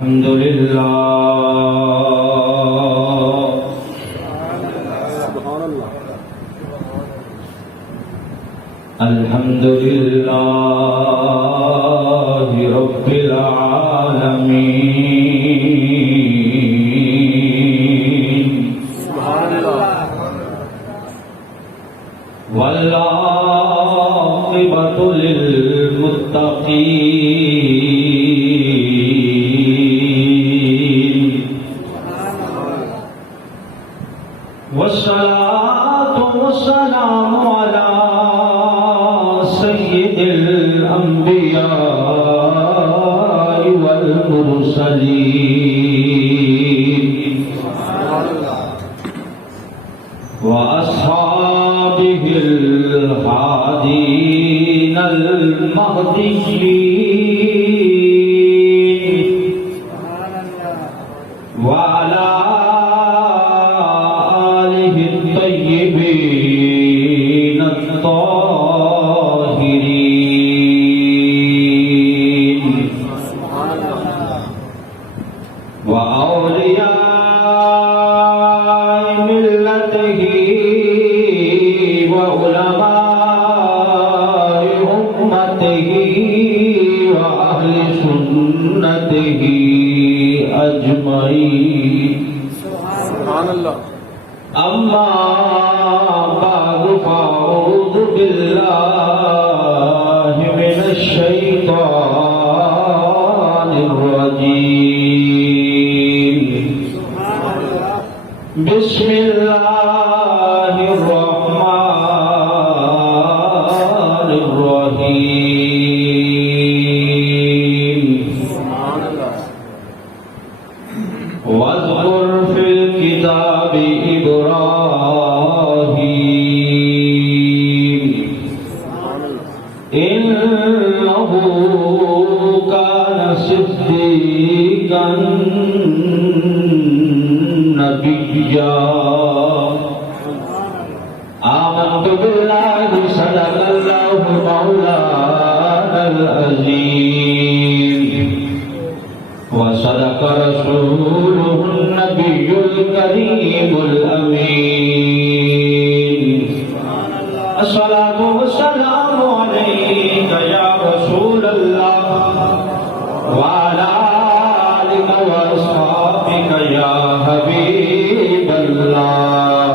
الحمد لله الحمد لله رب العالمين والعاقبة للمتقين والصلاة والسلام على سيد الأنبياء والمرسلين وأصحابه الهادين المهديين وعلى آله الطيبين الطاهرين وأولياء ملته وعلماء أمته وأهل سنته أجمعين سبحان الله. أما بعد فأعوذ بالله من الشيطان الرجيم. بسم الله الرحمن الرحيم. واذكر في الكتاب إبراهيم إنه كان صديقا نبيا. آمنت بالله صدق الله مولانا العظيم وصدق رسوله النبي الكريم الأمين. الصلاة والسلام عليك يا رسول الله وعلى آلك وأصحابك يا حبيب الله.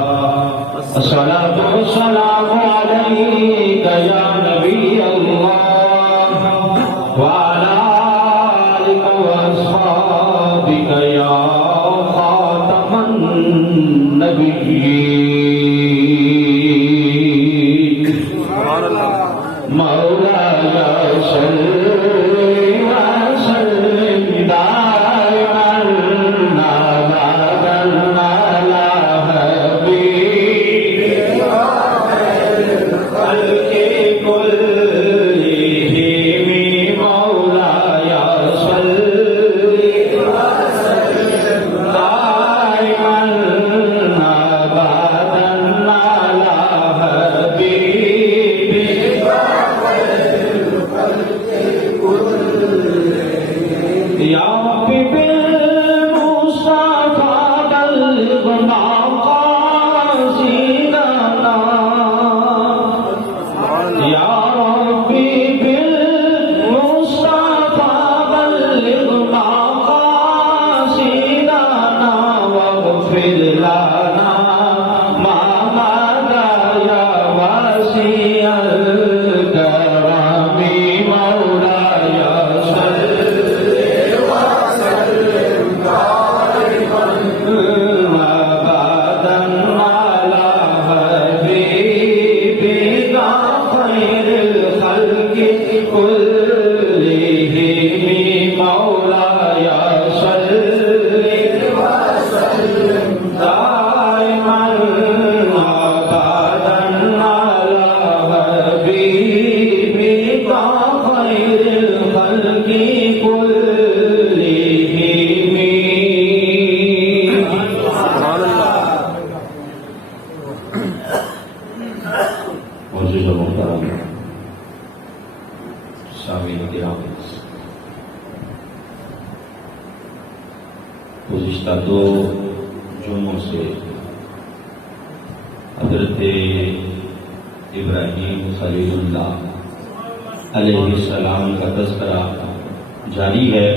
الصلاة والسلام عليك يا نبي الله وعلى آلك وأصحابك يا خاتم النبيين. مولاي صل وسلم دائما أبدا على حبيبك الخلق كلهم. مولاي صل وسلم دائما أبدا على حبيبك گزشتہ 2 جمعوں سے حضرت ابراہیم خلیل اللہ علیہ السلام کا تذکرہ جاری ہے.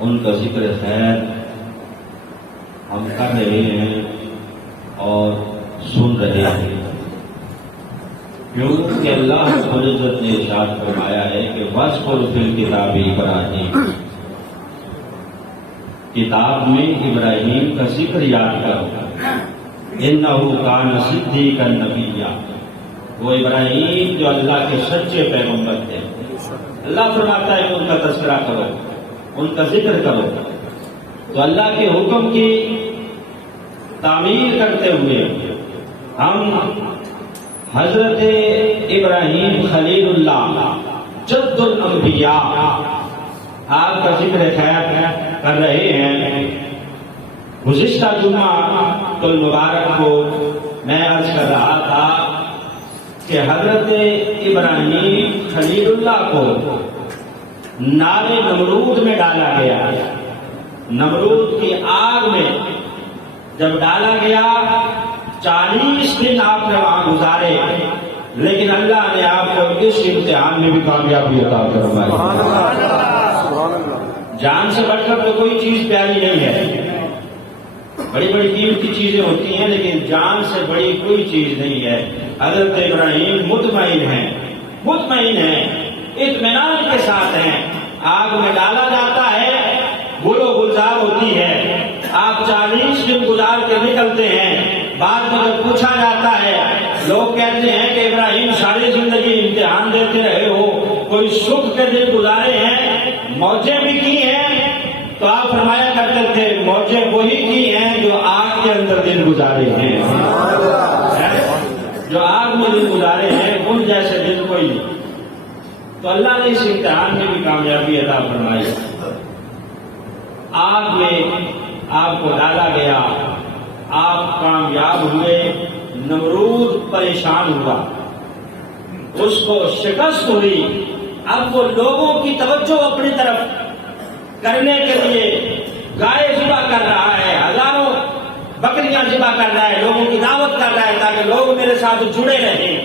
ان کا ذکر خیر ہم کر رہے ہیں اور سن رہے ہیں، کیونکہ اللہ رب العزت نے ارشاد فرمایا ہے کہ وَاذْكُرْ فِي الْكِتَابِ إِبْرَاهِيمَ، کتاب میں ابراہیم کا ذکر یاد کرو. إِنَّهُ كَانَ صِدِّيقًا نَبِيًّا، وہ ابراہیم جو اللہ کے سچے پیغمبر تھے. اللہ فرماتا ہے کہ ان کا تذکرہ کرو، ان کا ذکر کرو. تو اللہ کے حکم کی تعمیر کرتے ہوئے ہم حضرت ابراہیم خلیل اللہ جد الانبیاء آپ کا ذکر خیر کر رہے ہیں. گزشتہ جمعہ المبارک کو میں عرض کر رہا تھا کہ حضرت ابراہیم خلیل اللہ کو نار نمرود میں ڈالا گیا. نمرود کی آگ میں جب ڈالا گیا 40 دن آپ نے وہاں گزارے، لیکن اللہ نے آپ کو اس امتحان میں بھی کامیابی عطا فرمائی. جان سے بڑھ کر تو کوئی چیز پیاری نہیں ہے. بڑی بڑی قیمتی چیزیں ہوتی ہیں لیکن جان سے بڑی کوئی چیز نہیں ہے. حضرت ابراہیم مطمئن ہیں، اطمینان کے ساتھ ہیں. آگ میں ڈالا جاتا ہے، گل و گلزار ہوتی ہے. آپ 40 دن گزار کے نکلتے ہیں. بعد میں جب پوچھا جاتا ہے، لوگ کہتے ہیں کہ ابراہیم ساری زندگی امتحان دیتے رہے ہو، کوئی سکھ کے دن گزارے ہیں، موجیں بھی کی ہیں؟ تو آپ فرمایا کرتے تھے موجیں وہی کی ہیں جو آگ کے اندر دن گزارے ہیں. جو آگ میں دن گزارے ہیں ان جیسے دن کوئی نہیں. تو اللہ نے اس امتحان میں بھی کامیابی عطا فرمائی. آگ میں آپ کو ڈالا گیا، آپ کامیاب ہوئے. نمرود پریشان ہوا، اس کو شکست ہوئی. اب وہ لوگوں کی توجہ اپنی طرف کرنے کے لیے گائے ذبح کر رہا ہے، ہزاروں بکریاں ذبح کر رہا ہے، لوگوں کی دعوت کر رہا ہے تاکہ لوگ میرے ساتھ جڑے رہیں.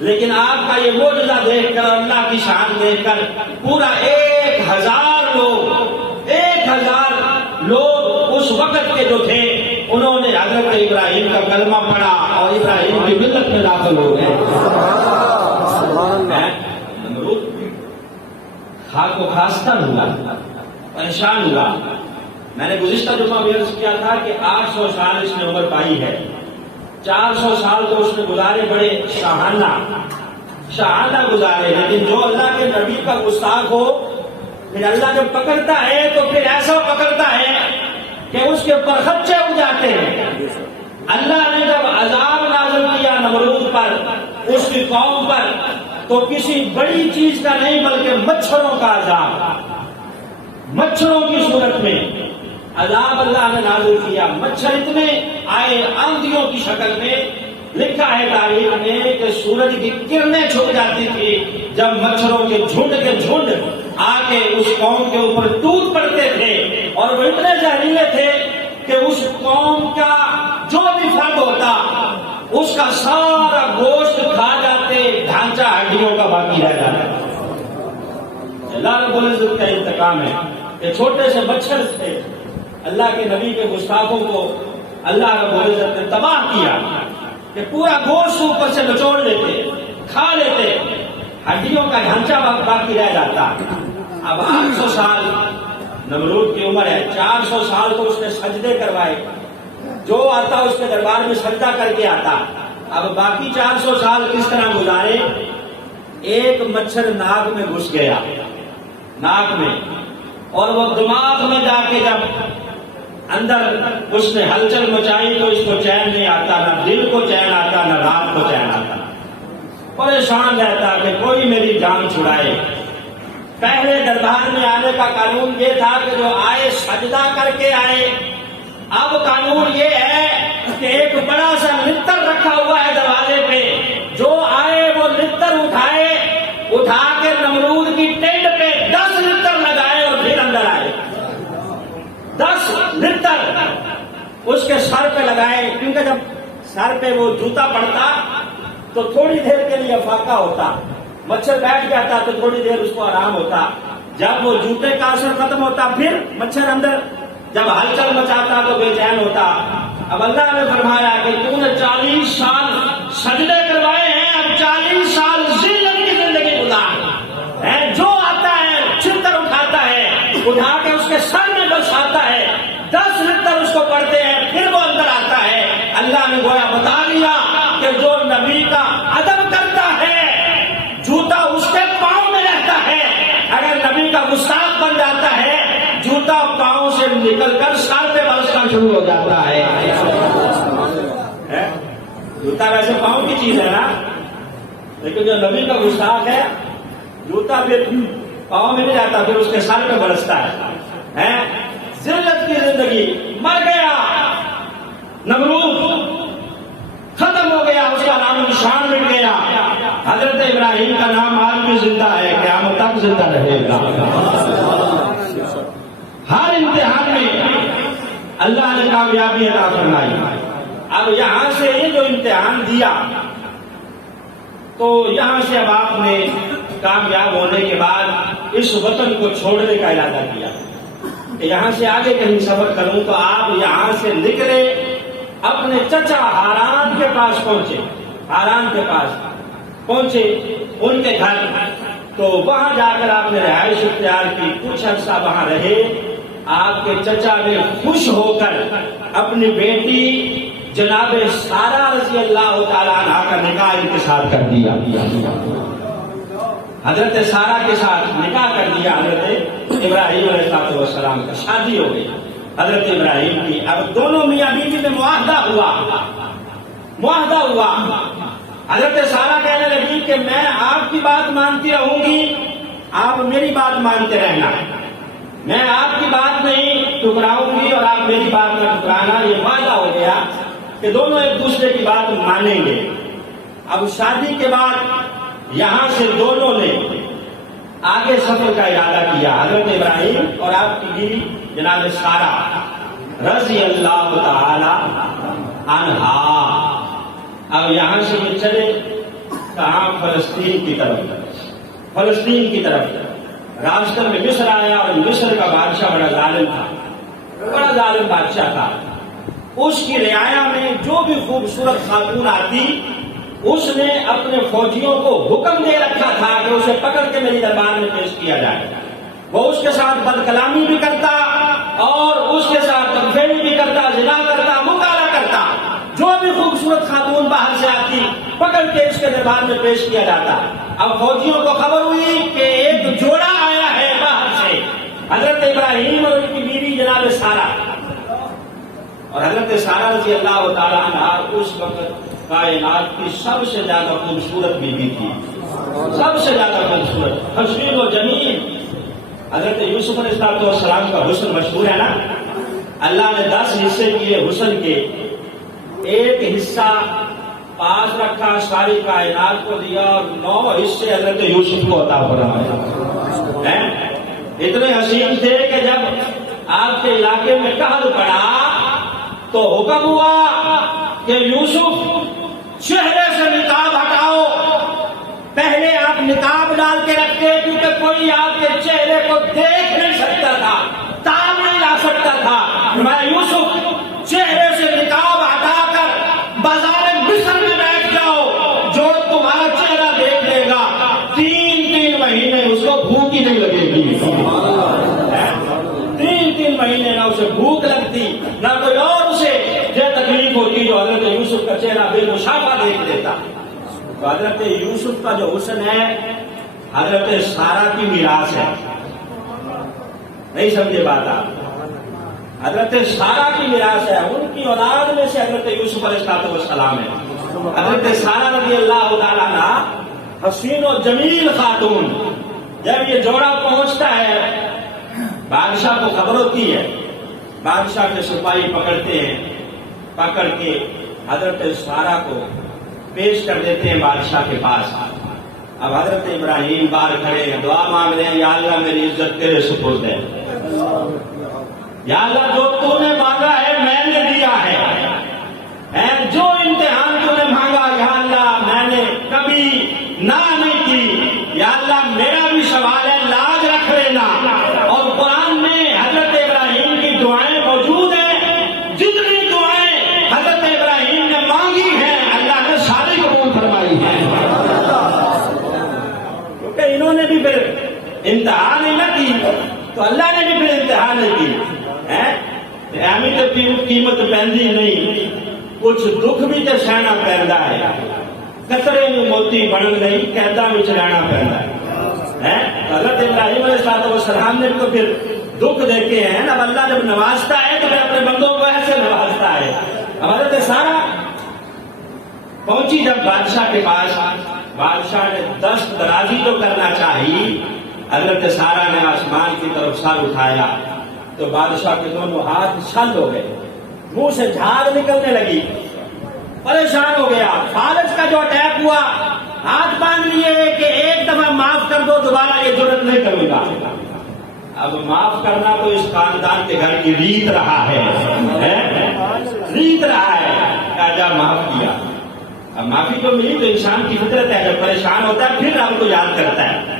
لیکن آپ کا یہ معجزہ دیکھ کر، اللہ کی شان دیکھ کر پورا 1000 لوگ اس وقت کے جو تھے انہوں نے حضرت ابراہیم کا کلمہ پڑھا اور ابراہیم کی ملت میں داخل ہو گئے. نمرود خاک و خاستہ ہوا، پریشان ہوا. میں نے گزشتہ جمعہ میں عرض کیا تھا کہ 800 سال اس نے عمر پائی ہے. 400 سال تو اس نے گزارے بڑے شاہانہ گزارے. لیکن جو اللہ کے نبی کا گستاخ ہو پھر اللہ جب پکڑتا ہے تو پھر ایسا پکڑتا ہے کہ اس کے اوپر خدشے اڑ جاتے ہیں. اللہ نے جب عذاب نازل کیا نمرود پر، اس کی قوم پر، تو کسی بڑی چیز کا نہیں بلکہ مچھروں کا عذاب، مچھروں کی صورت میں عذاب اللہ نے نازل کیا. مچھر اتنے آئے آندھیوں کی شکل میں. لکھا ہے تاریخ میں کہ سورج کی کرنیں چھپ جاتی تھی جب مچھروں کے جھنڈ آ کے اس قوم کے اوپر ٹوٹ پڑتے تھے. اور وہ اتنے زہریلے تھے کہ اس قوم کا جو بھی فرد ہوتا اس کا سارا گوشت کھا جاتے، ڈھانچہ ہڈیوں کا باقی رہ جاتا. اللہ رب العزت کا انتقام ہے کہ چھوٹے سے مچھر تھے، اللہ کے نبی کے گستاخوں کو اللہ رب العزت نے تباہ کیا کہ پورا گوشت اوپر سے نچوڑ لیتے، کھا لیتے، ہڈیوں کا ڈھانچہ باقی رہ جاتا. اب 800 سال نمرود کی عمر ہے، 400 سال تو اس نے سجدے کروائے، جو آتا اس کے دربار میں سجدہ کر کے آتا. اب باقی 400 سال کس طرح گزارے؟ ایک مچھر ناک میں گھس گیا، ناک میں، اور وہ دماغ میں جا کے جب اندر اس نے ہلچل مچائی تو اس کو چین نہیں آتا، نہ دل کو چین آتا، نہ رات کو چین آتا. پریشان رہتا کہ کوئی میری جان چھڑائے. پہلے دربار میں آنے کا قانون یہ تھا کہ جو آئے سجدہ کر کے آئے. اب قانون یہ ہے کہ ایک بڑا سا لتر رکھا ہوا ہے دروازے پہ، جو آئے وہ لتر اٹھا کے نمرود کی ٹینٹ پہ 10 لتر لگائے اور پھر اندر آئے. اس کے سر پہ لگائے، کیونکہ جب سر پہ وہ جوتا پڑتا تو تھوڑی دیر کے لیے فاقہ ہوتا، مچھر بیٹھ جاتا تو تھوڑی دیر اس کو آرام ہوتا، جب وہ جوتے کا اثر ختم ہوتا پھر مچھر اندر جب ہلچل مچاتا تو بے چین ہوتا۔ اب اللہ نے فرمایا کہ تو نے 40 سال سجدے کروائے ہیں، اب 40 سال ذلت کی زندگی گزار، جو آتا ہے چھتر اٹھاتا ہے، اٹھا کے اس کے سر میں برساتا ہے، 10 لتر اس کو پڑتے ہیں، پھر وہ اندر آتا ہے۔ اللہ نے گویا بتا دیا کہ جو نبی کا ادب کرتا ہے جوتا اس کے پاؤں میں رہتا ہے، اگر نبی کا گستاخ بن جاتا ہے جوتا پاؤں سے نکل کر سر پہ برسنا شروع ہو جاتا ہے۔ جوتا ویسے پاؤں کی چیز ہے نا، لیکن جو نبی کا گستاخ ہے جوتا پھر پاؤں میں نہیں جاتا، پھر اس کے سر پہ برستا ہے۔ ذلت کی زندگی، مر گیا نمرود، ختم ہو گیا، اس کا نام و نشان مٹ گیا۔ حضرت ابراہیم کا نام آج بھی زندہ ہے، قیامت تک زندہ رہے گا۔ ہر امتحان میں اللہ نے کامیابی عطا فرمائی۔ اب یہاں سے یہ جو امتحان دیا تو یہاں سے اب آپ نے کامیاب ہونے کے بعد اس وطن کو چھوڑنے کا ارادہ کیا کہ یہاں سے آگے کہیں سفر کروں، تو آپ یہاں سے نکلے، اپنے چچا ہاران کے پاس پہنچے، ہاران کے پاس پہنچے ان کے گھر، تو وہاں جا کر آپ نے رہائش اختیار کی، کچھ عرصہ وہاں رہے۔ آپ کے چچا نے خوش ہو کر اپنی بیٹی جناب سارہ رضی اللہ تعالیٰ عنہ کا نکاح انتصاب کر دیا، حضرت سارہ کے ساتھ نکاح کر دیا حضرت ابراہیم علیہ السلام کا، شادی ہو گئی حضرت ابراہیم کی۔ اب دونوں میاں بیوی میں معاہدہ ہوا۔ حضرت سارہ کہنے لگی کہ میں آپ کی بات مانتی رہوں گی، آپ میری بات مانتے رہنا، میں آپ کی بات نہیں ٹکراؤں گی اور آپ میری بات نہ ٹکرانا۔ یہ وعدہ ہو گیا کہ دونوں ایک دوسرے کی بات مانیں گے۔ اب شادی کے بعد یہاں سے دونوں نے آگے سفر کا ارادہ کیا، حضرت ابراہیم اور آپ کی بیوی جناب سارہ رضی اللہ تعالی عنہا۔ اب یہاں سے یہ چلے کہاں؟ فلسطین کی طرف۔ راستے میں مصر آیا اور مصر کا بادشاہ بڑا ظالم بادشاہ تھا۔ اس کی رعایا میں جو بھی خوبصورت خاتون آتی اس نے اپنے فوجیوں کو حکم دے رکھا تھا کہ اسے پکڑ کے میری دربار میں پیش کیا جائے۔ وہ اس کے ساتھ بد کلامی بھی کرتا اور اس کے ساتھ تنفیری بھی کرتا، زنا کرتا، مکالہ کرتا۔ جو بھی خوبصورت خاتون باہر سے آتی پکڑ کے اس کے دربار میں پیش کیا جاتا۔ اب فوجیوں کو خبر ہوئی کہ ایک جوڑا آیا ہے باہر سے، حضرت ابراہیم اور ان کی بیوی جناب سارہ، اور حضرت سارہ رضی اللہ تعالیٰ عنہ اس وقت کائنات کی سب سے زیادہ خوبصورت بیوی تھی، سب سے زیادہ خوبصورت، حسین و جمیل۔ حضرت یوسف علیہ السلام کا حسن مشہور ہے نا، اللہ نے 10 حصے کیے حسن کے، ایک حصہ پاس رکھا، ساری کائنات کو دیا، اور 9 حصے حضرت یوسف کو عطا فرمایا۔ اتنے حسین تھے کہ جب آپ کے علاقے میں قحط پڑا تو حکم ہوا کہ یوسف چہرے سے نقاب ہٹاؤ۔ پہلے آپ نقاب ڈال کے رکھتے کیونکہ کوئی آپ کے چہرے کو دیکھ نہیں سکتا تھا، تاب نہیں لا سکتا تھا۔ میں یوسف چہرے سے نقاب ہٹا کر بازار مصر میں بیٹھ جاؤ، جو تمہارا چہرہ دیکھ لے گا 3 مہینے اس کو بھوک ہی نہیں لگے گی۔ 3 مہینے نہ اسے بھوک لگتی نہ کوئی اور اسے یہ تکلیف ہوتی جو حضرت یوسف کا چہرہ بالمشافہ دیکھ دیتا۔ تو حضرت یوسف کا جو حسن ہے حضرت سارہ کی میراث ہے، نہیں سمجھے بات آپ؟ حضرت سارہ کی میراث ہے، ان کی اولاد میں سے حضرت یوسف علیہ السلام ہے۔ حضرت سارہ رضی اللہ تعالیٰ عنہ حسین و جمیل خاتون، جب یہ جوڑا پہنچتا ہے بادشاہ کو خبر ہوتی ہے، بادشاہ کے سپاہی پکڑتے ہیں، پکڑ کے حضرت سارہ کو پیش کر دیتے ہیں بادشاہ کے پاس۔ اب حضرت ابراہیم باہر کھڑے ہیں، دعا مانگ رہے ہیں، یا اللہ میری عزت تیرے سپرد ہے، یا اللہ جو تو نے مانگا ہے میں نے دیا جو امتحان تم نے مانگا یا اللہ میں نے کبھی نہ نہیں کی، یا اللہ میرا بھی سوال ہے لاج رکھ لینا۔ اور قرآن میں حضرت ابراہیم کی دعائیں موجود ہیں، جتنی دعائیں حضرت ابراہیم نے مانگی ہیں اللہ نے ساری قبول فرمائی ہیں، کیونکہ انہوں نے بھی پھر انتہا نہیں نہ کی تو اللہ نے بھی پھر انتہا نہیں کی۔ ہمیں تو قیمت پہنتی نہیں، کچھ دکھ بھی تو سہنا پہنتا ہے، قطرے میں موتی بن نہیں قیدا میں رہنا پہنتا ہے۔ حضرت ابراہیم علیہ السلام نے تو پھر دکھ دیکھے ہیں، اب اللہ جب نوازتا ہے تو پھر اپنے بندوں کو ایسے نوازتا ہے۔ حضرت سارا پہنچی جب بادشاہ کے پاس، بادشاہ نے دست درازی تو کرنا چاہیے، حضرت سارا نے آسمان کی طرف سر اٹھایا تو بادشاہ کے دونوں ہاتھ چھل ہو گئے، منہ سے جھاگ نکلنے لگی، پریشان ہو گیا۔ فالج کا جو اٹیک ہوا، ہاتھ باندھ لیے کہ ایک دفعہ معاف کر دو، دوبارہ یہ ضرورت نہیں کروں گا۔ اب معاف کرنا تو اس خاندان کے گھر کی ریت رہا ہے، ریت رہا ہے، کہا معاف کیا۔ اب معافی تو ملی تو انسان کی فطرت ہے، جب پریشان ہوتا ہے پھر رب کو یاد کرتا ہے،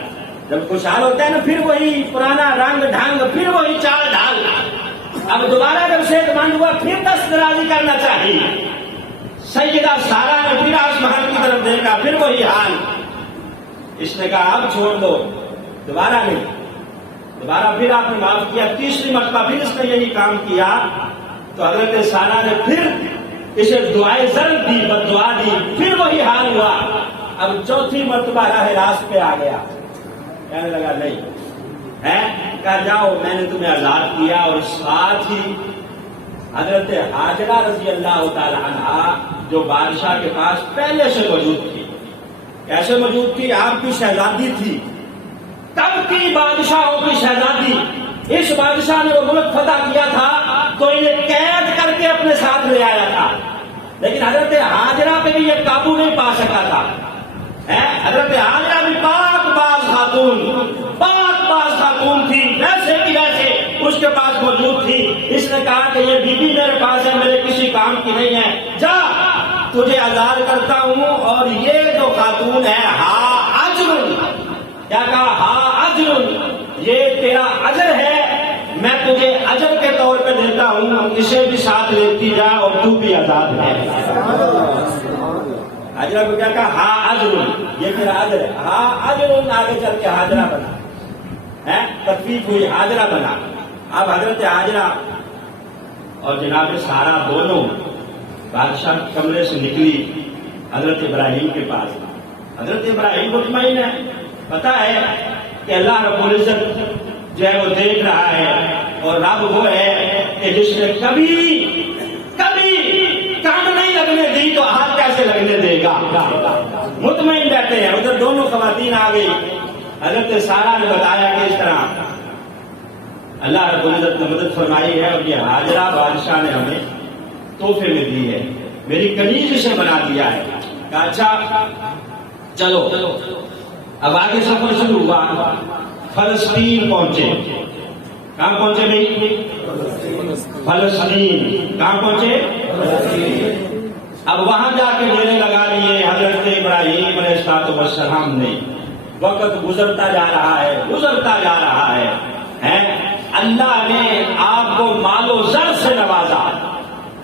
جب خوشحال ہوتا ہے نا پھر وہی پرانا رنگ ڈھنگ، پھر وہی چال ڈھال۔ اب دوبارہ جب صحت مند ہوا پھر دست درازی کرنا چاہیے۔ سیدہ سارا نے پھر آسمان کی طرف دیکھا، پھر وہی حال۔ اس نے کہا اب چھوڑ دو، دوبارہ نہیں، دوبارہ پھر آپ نے معاف کیا، تیسری مرتبہ پھر اس نے یہی کام کیا تو حضرت سارا نے پھر اسے دعائیں ضرب دی، بددعا دی، پھر وہی حال ہوا۔ اب چوتھی مرتبہ راہ راست پہ آ گیا، کہنے لگا نہیں ہے، کہا جاؤ میں نے تمہیں آزاد کیا۔ اور ساتھ ہی حضرت ہاجرہ رضی اللہ تعالی عنہا جو بادشاہ کے پاس پہلے سے موجود تھی، کیسے موجود تھی؟ آپ کی شہزادی تھی، تب کی بادشاہوں کی شہزادی۔ اس بادشاہ نے وہ ملک فتح کیا تھا تو انہیں قید کر کے اپنے ساتھ لے آیا تھا، لیکن حضرت ہاجرہ پہ بھی یہ قابو نہیں پا سکا تھا۔ حضرت ہاجرہ بھی پاک باز خاتون تھی، ویسے بھی ویسے اس کے پاس موجود تھی۔ اس نے کہا کہ یہ بی بی میرے پاس ہے، میرے کسی کام کی نہیں ہے، جا تجھے آزاد کرتا ہوں۔ اور یہ جو خاتون ہے ہا اجر، کیا کہا؟ ہا اجر، یہ تیرا اجر ہے، میں تجھے اجر کے طور پہ دیتا ہوں، اسے بھی ساتھ لیتی جا اور تو بھی آزاد ہے۔ حاجرہ کو کیا کہا؟ ہا اجر، یہ میرا اجر ہے، ہا اجر۔ آگے چل کے حاجرہ بنا، تخفیف ہوئی، حاجرہ بنا۔ اب حضرت حاجرہ اور جناب سارا دونوں بادشاہ کے کمرے سے نکلی حضرت ابراہیم کے پاس۔ حضرت ابراہیم مطمئن ہے، پتا ہے کہ اللہ رب العزت جو ہے وہ دیکھ رہا ہے، اور رب وہ ہے کہ جس نے کبھی کام نہیں لگنے دی تو ہاتھ کیسے لگنے دے گا۔ مطمئن بیٹھے ہیں۔ ادھر دونوں خواتین آ گئی، حضرت سارا نے بتایا کہ اس طرح اللہ رب العزت نے مدد فرمائی ہے اور یہ حاجرہ بادشاہ نے ہمیں تحفے میں دی ہے، میری کنیز اسے بنا دیا ہے۔ کہا اچھا چلو۔ اب آگے سفر شروع ہوا، فلسطین پہنچے۔ کہاں پہنچے بھائی؟ فلسطین۔ کہاں پہنچے؟ اب وہاں جا کے ڈیرے لگا لیے حضرت ابراہیم علیہ السلام نے۔ وقت گزرتا جا رہا ہے، اللہ نے آپ کو مال و زر سے نوازا،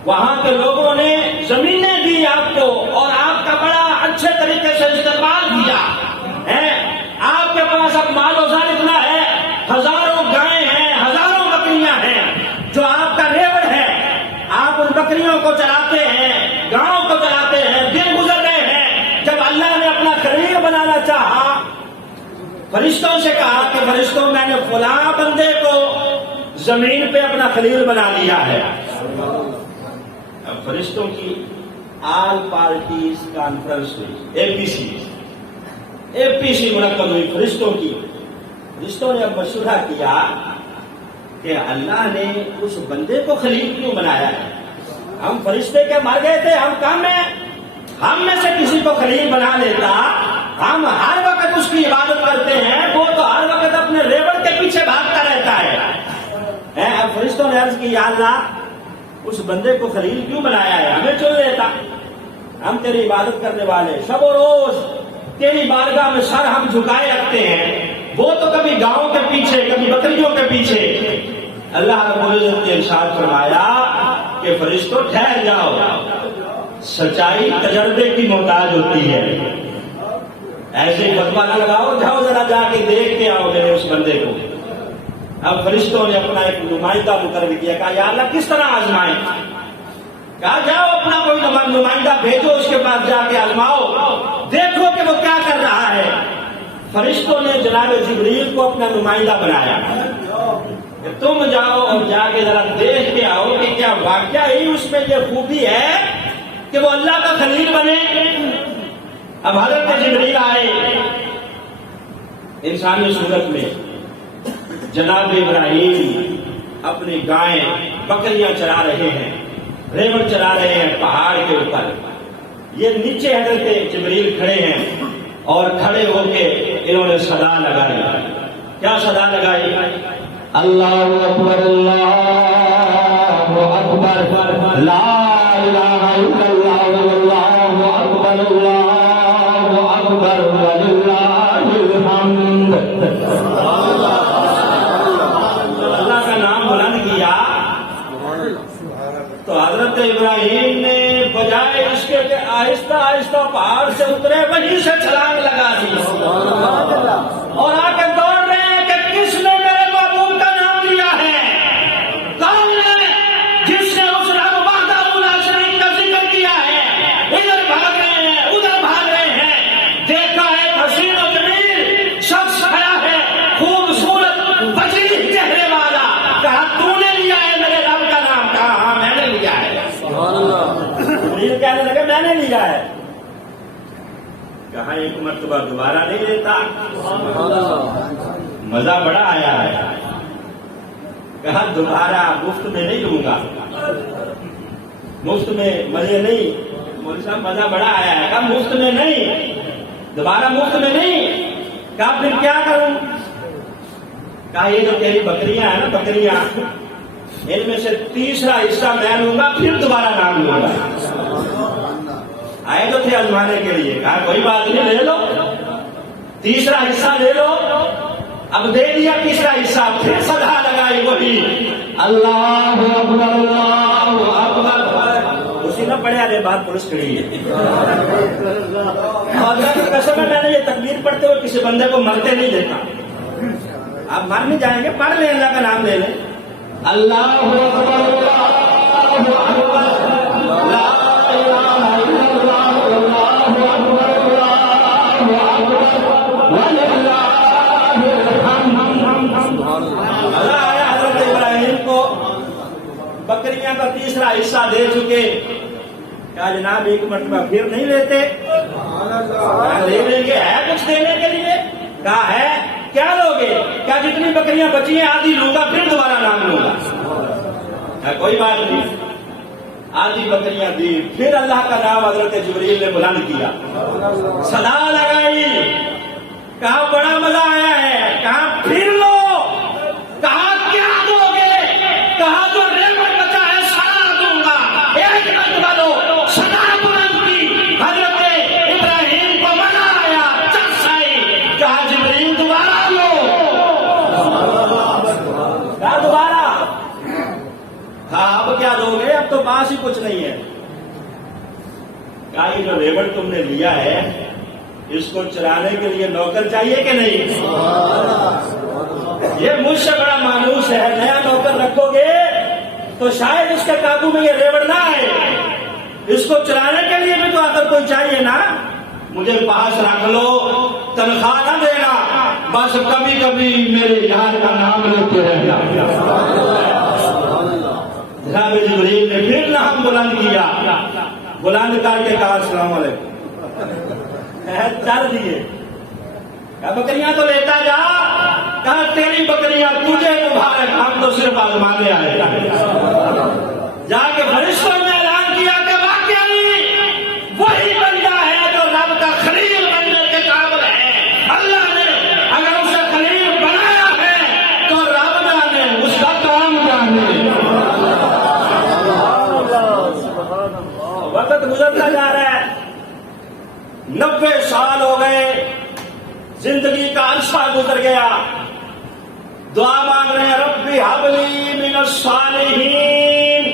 وہاں کے لوگوں نے زمینیں دی آپ کو اور آپ کا بڑا اچھے طریقے سے استقبال کیا ہے۔ آپ کے پاس اب مال و زر اتنا ہے، ہزاروں گائیں ہیں، ہزاروں بکریاں ہیں، جو آپ کا ریوڑ ہے، آپ ان بکریوں کو چلاتے ہیں، گاؤں کو چلاتے ہیں، دن گزر گئے ہیں۔ جب اللہ نے اپنا خلیل بنانا چاہا، فرشتوں سے کہا کہ فرشتوں میں نے فلاں بندے کو زمین پہ اپنا خلیل بنا لیا ہے۔ اب فرشتوں کی آل پارٹیز کانفرنس ہوئی، اے پی سی منعقد ہوئی فرشتوں کی۔ فرشتوں نے اب مشورہ کیا کہ اللہ نے اس بندے کو خلیل کیوں بنایا ہے؟ ہم فرشتے کے مر گئے تھے، ہم کم ہیں، ہم میں سے کسی کو خلیل بنا لیتا، ہم ہر وقت اس کی عبادت کرتے ہیں، وہ تو ہر وقت اپنے ریوڑ کے پیچھے بھاگتا رہتا ہے۔ اب فرشتوں نے عرض کی یا اللہ اس بندے کو خلیل کیوں بنایا ہے؟ ہمیں چن لیتا، ہم تیری عبادت کرنے والے، شب و روز تیری بارگاہ میں سر ہم جھکائے رکھتے ہیں، وہ تو کبھی گاؤں کے پیچھے، کبھی بکریوں کے پیچھے۔ اللہ رب العزت نے ارشاد فرمایا کہ فرشتوں ٹھہر جاؤ، سچائی تجربے کی محتاج ہوتی ہے، ایسے ہی فتوا نہ لگاؤ، جاؤ ذرا جا کے دیکھ کے آؤ میرے اس بندے کو۔ اب فرشتوں نے اپنا ایک نمائندہ مقرر کیا، کہا یا اللہ کس طرح آزمائیں؟ کہا جاؤ اپنا کوئی نمائندہ بھیجو، اس کے پاس جا کے آزماؤ، دیکھو کہ وہ کیا کر رہا ہے۔ فرشتوں نے جناب جبریل کو اپنا نمائندہ بنایا کہ تم جاؤ اور جا کے ذرا دیکھ کے آؤ کہ کیا واقعہ ہی اس میں یہ خوبی ہے کہ وہ اللہ کا خلیل بنے۔ اب حضرت جبریل آئے انسانی صورت میں، جناب ابراہیم اپنی گائیں بکریاں چرا رہے ہیں، ریوڑ چرا رہے ہیں پہاڑ کے اوپر، یہ نیچے حضرت جبریل کھڑے ہیں اور کھڑے ہو کے انہوں نے صدا لگائی۔ کیا صدا لگائی؟ اللہ اکبر اللہ اکبر، لا الہ الا اللہ واللہ اکبر، اللہ اکبر وللہ الحمد۔ اللہ کا نام بلند کیا تو حضرت ابراہیم نے بجائے اس کے کہ آہستہ آہستہ پہاڑ سے اترے، وہیں سے چھلانگ لگا دی اور آ کے دوڑ رہے ہیں کہ کس نے میرے محبوب کا نام لیا ہے؟ کون ہے جس نے اس رب وحدہ لا شریک کا ذکر کیا ہے؟ ادھر بھاگ رہے ہیں، ادھر بھاگ رہے ہیں، دیکھا ہے حسین و جمیل شخص کھڑا ہے، خوبصورت وجیح چہرے والا، کہا تو نے لیا ہے میرے رب کا نام؟ کہا ہاں میں نے لیا ہے۔ جبریل کہنے لگے میں نے لیا ہے۔ کہا ایک مرتبہ دوبارہ نہیں لیتا؟ مزہ بڑا آیا ہے۔ کہا دوبارہ مفت میں نہیں لوں گا، مفت میں مزے نہیں، مولوی صاحب مزہ بڑا آیا ہے۔ کہا مفت میں نہیں، دوبارہ مفت میں نہیں۔ کہا پھر کیا کروں؟ کہا یہ جو تیری بکریاں ہیں نا بکریاں، ان میں سے تیسرا حصہ میں لوں گا، پھر دوبارہ نام لوں گا۔ آئے تو تھے آزمانے کے لیے، کہا کوئی بات نہیں لے لو، تیسرا حصہ لے لو۔ اب دے دیا تیسرا حصہ، پھر صدا لگائی وہی اللہ اکبر اللہ اکبر۔ اسی نہ پڑھے ارے بات پولیس کھڑی ہے، اور قسم ہے میں نے یہ تکبیر پڑھتے ہوئے کسی بندے کو مرتے نہیں دیکھا۔ آپ مر نہیں جائیں گے، پڑھ لیں، اللہ کا نام لے لیں، اللہ اکبر اللہ اکبر، لا الہ الا اللہ واللہ اکبر، اللہ اکبر وللہ الحمد۔ مزہ آیا حضرت ابراہیم کو، بکریاں کا تیسرا حصہ دے چکے۔ کہا جناب ایک مرتبہ پھر نہیں لیتے؟ لے لیں گے، ہے کچھ دینے کے لیے؟ کہا ہے، کیا لوگے؟ کیا جتنی بکریاں بچی ہیں آدھی لوں گا، پھر دوبارہ نام لوں گا۔ کوئی بات نہیں، آدھی بکریاں دی، پھر اللہ کا نام حضرت جبریل نے بلند کیا، صدا لگائی۔ کہا بڑا مزہ آیا ہے، کہا پھر لو۔ کہا کیا دو گے؟ کہا جو ریوڑ بچا ہے سارا دوں گا، ایک مرتبہ لو۔ صدا بلند کی، حضرت ابراہیم کو مزہ آیا، چس آئی۔ کہا جبریل دوبارہ لو۔ کہا دوبارہ۔ کہا اب کیا دو گے؟ اب تو پاس ہی کچھ نہیں ہے۔ کہا یہ جو ریوڑ تم نے لیا ہے اس کو چلانے کے لیے نوکر چاہیے کہ نہیں؟ یہ مجھ سے بڑا مانوس ہے، نیا نوکر رکھو گے تو شاید اس کے قابو میں یہ ریوڑ نہ آئے، اس کو چلانے کے لیے بھی تو آخر کوئی چاہیے نا۔ مجھے پاس رکھ لو، تنخواہ نہ دینا، بس کبھی کبھی میرے یار کا نام لیتے رہنا۔ جناب جبریل نے پھر نام بلند کیا، بلند کر کے کہا السلام علیکم، چل دیے۔ کہا بکریاں تو لیتا جا۔ کہا تیری بکریاں تجھے مبارک، ہم تو صرف آزمانے آئے۔ جا کے فرشتوں نے اعلان کیا کہ واقعی وہی بندہ ہے جو رب کا خلیل بننے کے قابل ہے۔ اللہ نے اگر اسے خلیل بنایا ہے تو رب جانے، اس کا کام جانے۔ وقت گزرتا جا رہا ہے، 90 سال ہو گئے، زندگی کا عرصہ گزر گیا، دعا مانگ رہے ہیں ربی حبلی من الصالحین،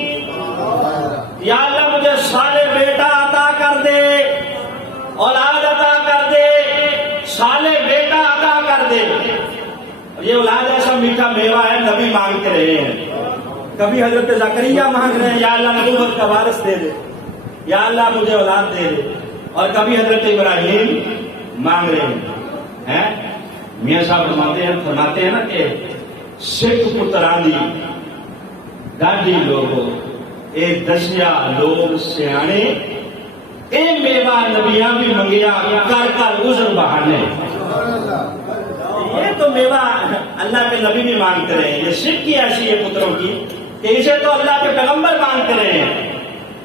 یا اللہ مجھے صالح بیٹا عطا کر دے، اولاد عطا کر دے، صالح بیٹا عطا کر دے۔ یہ اولاد ایسا میٹھا میوہ ہے، نبی مانگتے رہے ہیں۔ کبھی حضرت زکریا مانگ رہے ہیں یا اللہ نبوت کا وارث دے دے، یا اللہ مجھے اولاد دے دے، اور کبھی حضرت ابراہیم مانگ رہے ہیں۔ میاں صاحب فرماتے ہیں نا کہ سکھ پترانی ڈاڈی لوگوں اے دسیا لوگ سیانے، اے میوہ نبیاں بھی منگیا کر کر عذر بہانے۔ یہ تو میوہ اللہ کے نبی بھی مانگتے رہے ہیں۔ یہ سکھ کی ایسی ہے پتروں کی کہ اسے تو اللہ کے پیغمبر مانگتے رہے ہیں۔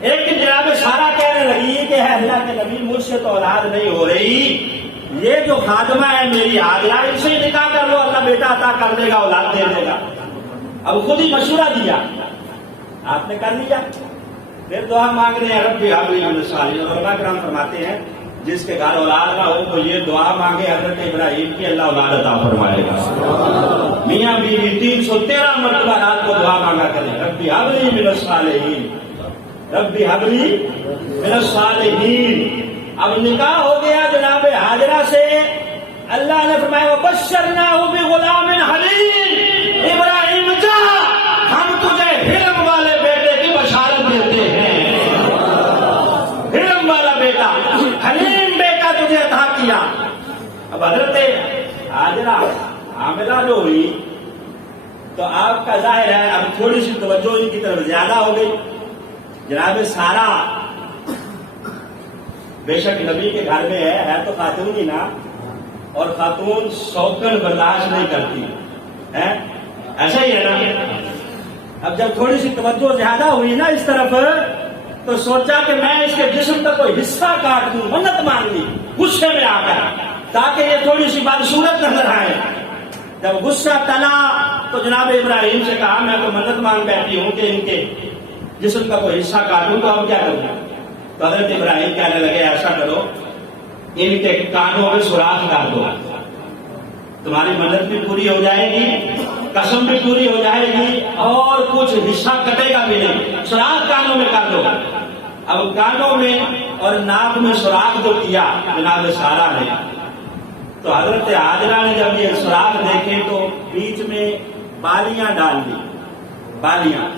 ایک دن جناب سارا کہنے لگی کہ ہے اللہ کے نبی مجھ سے تو اولاد نہیں ہو رہی، یہ جو خادمہ ہے میری حاجرہ، ان سے نکاح کر لو، اللہ بیٹا عطا کر دے گا، اولاد دے دے گا۔ اب خود ہی مشورہ دیا، آپ نے کر لیا، پھر دعا مانگ رہے ہیں ربی حبلی من الصالحین۔ اور علماء کرام فرماتے ہیں جس کے گھر اولاد نہ ہو تو یہ دعا مانگے حضرت ابراہیم کی، اللہ اولاد عطا فرمائے گا۔ میاں بیوی 313 مرتبہ رات کو دعا مانگا کریں ربی حبلی من الصالحین، ربی حبلی من الصالحین۔ اب نکاح ہو گیا جناب حاجرہ سے، اللہ نے فرمایا وبشرناہ بغلام حلیم، ابراہیم جا ہم تجھے حلم والے بیٹے کی بشارت دیتے ہیں۔ حلم والا بیٹا، حلیم بیٹا تجھے عطا کیا۔ اب حضرت حاجرہ حاملہ جو ہوئی تو آپ کا ظاہر ہے اب تھوڑی سی توجہ ان کی طرف زیادہ ہو گئی۔ جناب سارا بے شک نبی کے گھر میں ہے تو خاتون ہی نا، اور خاتون سوکن برداشت نہیں کرتی ہے، ایسا ہی ہے نا۔ اب جب تھوڑی سی توجہ زیادہ ہوئی نا اس طرف، تو سوچا کہ میں اس کے جسم کا کوئی حصہ کاٹ دوں، منت مانگ لی غصے میں آ کر، تاکہ یہ تھوڑی سی بدصورت نظر آئے۔ جب غصہ ٹلا تو جناب ابراہیم سے کہا میں تو منت مانگ بیٹھی ہوں کہ ان کے جسم کا کوئی حصہ کاٹوں تو اب کیا کروں؟ تو حضرت ابراہیم کہنے لگے ایسا کرو ان کے کانوں میں سوراخ کر دو، تمہاری منت بھی پوری ہو جائے گی، قسم بھی پوری ہو جائے گی، اور کچھ حصہ کٹے گا بھی نہیں، سوراخ کانوں میں کر دو۔ اب کانوں میں اور ناک میں سوراخ جو کیا جناب سارا نے، تو حضرت حاجرہ نے جب یہ سوراخ دیکھے تو بیچ میں بالیاں ڈال دی۔ بالیاں،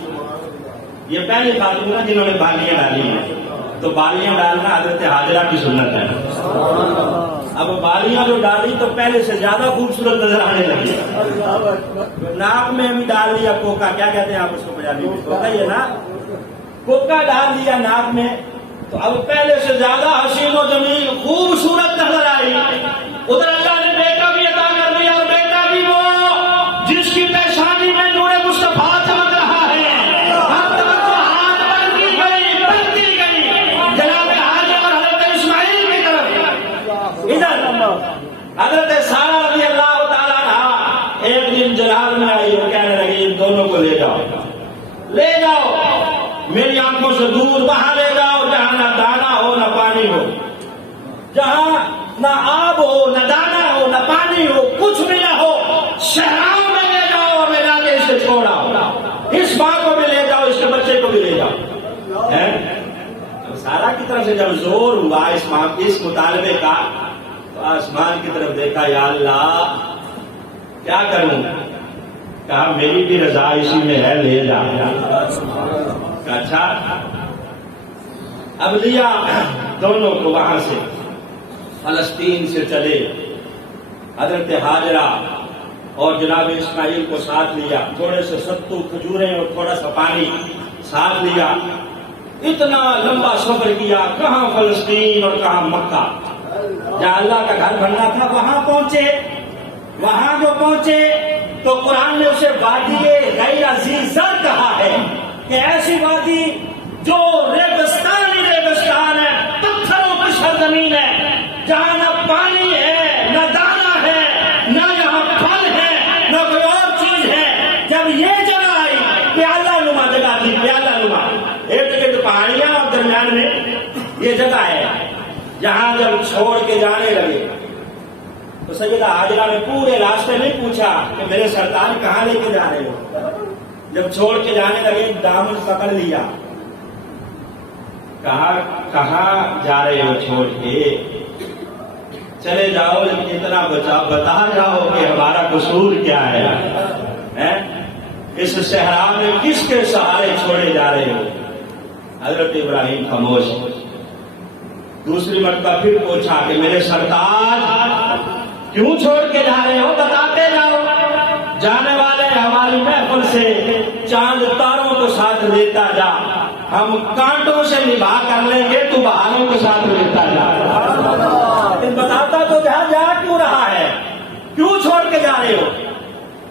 یہ پہلے خاتون ہے جنہوں نے بالیاں ڈالی ہیں، تو بالیاں ڈالنا حضرت حاجرہ کی سنت ہے۔ اب بالیاں جو ڈالی تو پہلے سے زیادہ خوبصورت نظر آنے لگی۔ ناک میں بھی ڈال لیا کوکا، کیا کہتے ہیں آپ اس کو پنجابی میں؟ کوکا ہی ہے نا، کوکا ڈال دیا ناک میں، تو اب پہلے سے زیادہ حسین و جمیل خوبصورت نظر آئی۔ ادھر اللہ نے بیٹا بھی عطا کر دیا، اور بیٹا بھی وہ جس کی پیشانی میں نور مصطفیٰ چمک رہا ہے۔ ہر طرف ہاتھ بڑھتی گئی جناب حاجر اور حضرت اسماعیل کی طرف۔ ادھر حضرت سارہ رضی اللہ تعالیٰ عنہا ایک دن جلال میں آئی اور کہنے لگی ان دونوں کو لے جاؤ، لے جاؤ میری آنکھوں سے دور، وہاں لے جاؤ جہاں نہ دانا ہو نہ پانی ہو، جہاں نہ آب ہو نہ دانا ہو نہ پانی ہو، کچھ بھی نہ ہو، صحراؤں میں لے جاؤ اور لے جا کے اسے چھوڑاؤ، اس ماں کو بھی لے جاؤ، اس کے بچے کو بھی لے جاؤ۔ سارا کی طرف سے جب زور ہوا اس مطالبے کا تو آسمان کی طرف دیکھا، یا اللہ کیا کروں؟ کہا میری بھی رضا اسی میں ہے، لے جا۔ اچھا، اب لیا دونوں کو وہاں سے، فلسطین سے چلے، حضرت حاجرہ اور جناب اسماعیل کو ساتھ لیا، تھوڑے سے ستو کھجوریں اور تھوڑا سا پانی ساتھ لیا، اتنا لمبا سفر کیا، کہاں فلسطین اور کہاں مکہ، جہاں اللہ کا گھر بننا تھا وہاں پہنچے۔ وہاں جو پہنچے تو قرآن نے اسے وادی غیر ذی زر کہا ہے، کہ ایسی وادی جو ریگستانی ریگستان ہے، پتھروں کی سرزمین ہے، جہاں نہ پانی ہے نہ دانا ہے نہ یہاں پھل ہے نہ کوئی اور چیز ہے۔ جب یہ جگہ آئی، پیالہ نما جگہ تھی، پیالہ نما، ایک پہاڑیاں اور درمیان میں یہ جگہ ہے جہاں جب چھوڑ کے جانے لگے تو سیدہ حاجرہ نے پورے راستے نہیں پوچھا کہ میرے سرکار کہاں لے کے جا رہے ہو. جب چھوڑ کے جانے لگے دامن پکڑ لیا. کہاں جا رہے ہو چھوڑ کے؟ چلے جاؤ لیکن اتنا بتا جاؤ کہ ہمارا قصور کیا ہے. اس صحرا میں کس کے سہارے چھوڑے جا رہے ہو؟ حضرت ابراہیم خاموش. دوسری مرتبہ پھر پوچھا کہ میرے سرکار کیوں چھوڑ کے جا رہے ہو؟ بتاتے جاؤ. جانے والے ہماری محفل سے چاند تاروں کو ساتھ لیتا جا. ہم کانٹوں سے نبھا کر لیں گے، تو بہاروں کے ساتھ لیتا جا. لیکن بتاتا تو جا کیوں رہا ہے؟ کیوں چھوڑ کے جا رہے ہو؟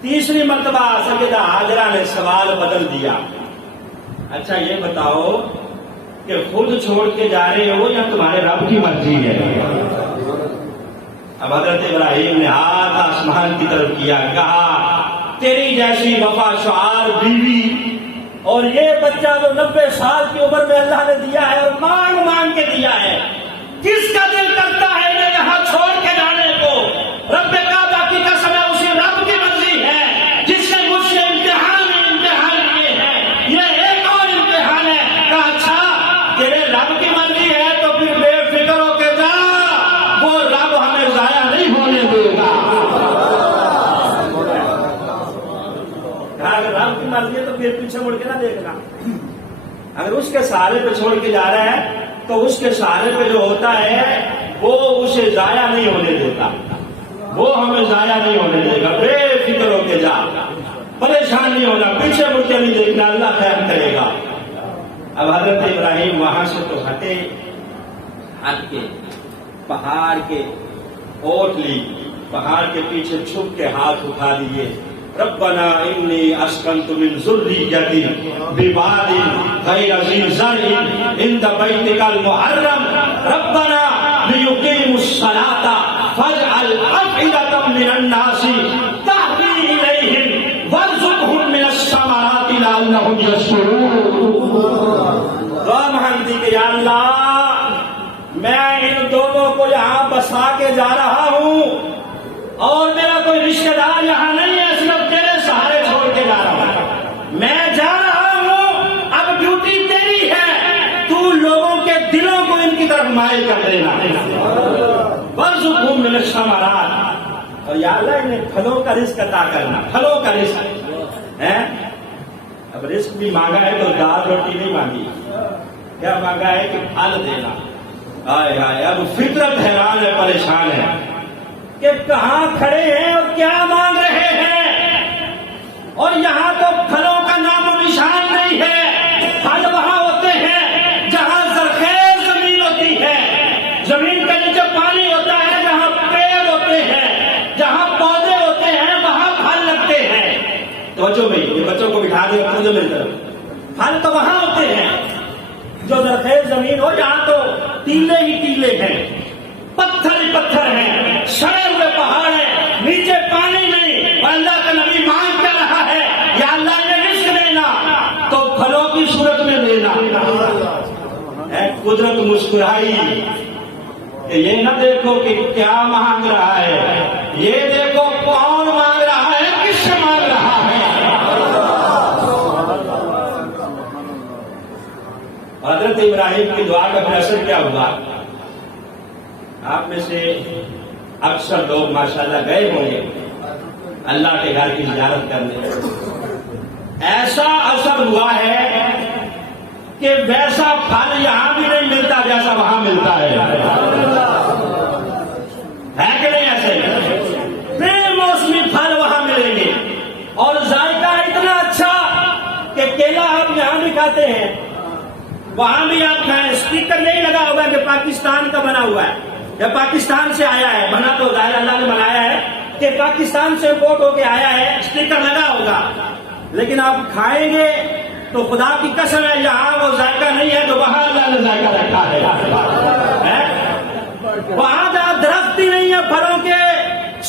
تیسری مرتبہ سیدہ حاجرہ نے سوال بدل دیا. اچھا یہ بتاؤ کہ خود چھوڑ کے جا رہے ہو یا تمہارے رب کی مرضی ہے؟ اب حضرت ابراہیم نے ہاتھ آسمان کی طرف کیا، کہا تیری جیسی وفا شعار بیوی اور یہ بچہ جو 90 سال کی عمر میں اللہ نے دیا ہے اور مانگ مانگ کے دیا ہے، کس کا دل کرتا ہے میں یہاں چھوڑ کے جانے کو؟ رب کعبہ کی قسم ہے اسی رب کی مرضی ہے جس نے مجھ سے امتحان لیے ہیں. یہ ایک اور امتحان ہے. کہا اچھا تیرے رب کی مرضی ہے تو پھر بے فکر ہو کے جا، وہ رب ہمیں ضائع نہیں ہونے دے گا. اگر رب کی مرضی ہے تو پھر پیچھے مڑ کے نہ دیکھنا. اگر اس کے سہارے پہ چھوڑ کے جا رہا ہے تو اس کے سہارے پہ جو ہوتا ہے وہ اسے ضائع نہیں ہونے دیتا، وہ ہمیں ضائع نہیں ہونے دے گا. بے فکر ہو کے جا، پریشان نہیں ہونا، پیچھے مڑ کے نہیں دیکھنا، اللہ خیر کرے گا. اب حضرت ابراہیم وہاں سے تو ہٹے، ہٹ کے پہاڑ کے اوٹ لی، پہاڑ کے پیچھے چھپ کے ہاتھ اٹھا لیے. ربنا انی اسکنت من ذریتی بواد غیر ذی زرع عند بیتک المحرم ربنا لیقیموا الصلاۃ فاجعل افئدة من الناس تهوی الیہم وارزقهم من الثمرات لعلهم یشکرون. دعا مانگتی کہ یا اللہ میں ان دونوں کو یہاں بسا کے جا رہا ہوں اور میرا کوئی رشتہ دار یہاں نہیں ہے، صرف تیرے سہارے چھوڑ کے جا رہا ہوں. میں جا رہا ہوں، اب ڈیوٹی تیری ہے، تو لوگوں کے دلوں کو ان کی طرف مائل کر دینا. وارزقهم من الثمرات، اور یا اللہ انہیں پھلوں کا رزق عطا کرنا. پھلوں کا رزق ہے. اب رزق بھی مانگا ہے تو دال روٹی نہیں مانگی، کیا مانگا ہے کہ پھل دینا. ہائے ہائے اب فطرت حیران ہے، پریشان ہے کہ کہاں کھڑے ہیں اور کیا مانگ رہے ہیں. اور یہاں تو پھلوں کا نام و نشان نہیں ہے. پھل وہاں ہوتے ہیں جہاں زرخیز زمین ہوتی ہے، زمین کے نیچے پانی ہوتا ہے، جہاں پیڑ ہوتے ہیں، جہاں پودے ہوتے ہیں وہاں پھل لگتے ہیں. توجہ بھائی، یہ بچوں کو بٹھا دے مجھے مل کر. پھل تو وہاں ہوتے ہیں جو زرخیز زمین ہو، جہاں تو ٹیلے ہی ٹیلے ہیں، پتھر ہی پتھر ہیں، سڑے ہوئے پہاڑ ہیں، نیچے پانی نہیں. اور اللہ کا نبی مانگ کر رہا ہے یا اللہ نے رزق دینا تو پھلوں کی صورت میں دینا. قدرت مسکرائی کہ یہ نہ دیکھو کہ کیا مانگ رہا ہے، یہ دیکھو کون مانگ رہا ہے، کس سے مانگ رہا ہے. حضرت ابراہیم کی دعا کا اثر کیا ہوا؟ آپ میں سے اکثر لوگ ماشاءاللہ گئے ہوں گے اللہ کے گھر کی زیارت کرنے. ایسا اثر ہوا ہے کہ ویسا پھل یہاں بھی نہیں ملتا جیسا وہاں ملتا ہے کہ نہیں؟ ایسے بے موسمی پھل وہاں ملیں گے اور ذائقہ اتنا اچھا کہ کیلا آپ یہاں بھی کھاتے ہیں وہاں بھی آپ کھائیں. اسپیکر نہیں لگا ہوگا کہ پاکستان کا بنا ہوا ہے یا پاکستان سے آیا ہے. بنا تو ظاہر اللہ نے بنایا ہے کہ پاکستان سے امپورٹ ہو کے آیا ہے، اسٹیکر لگا ہوگا، لیکن آپ کھائیں گے تو خدا کی قسم ہے یہاں وہ ذائقہ نہیں ہے جو وہاں اللہ نے ذائقہ رکھا ہے. وہاں جہاں درخت ہی نہیں ہے پھلوں کے،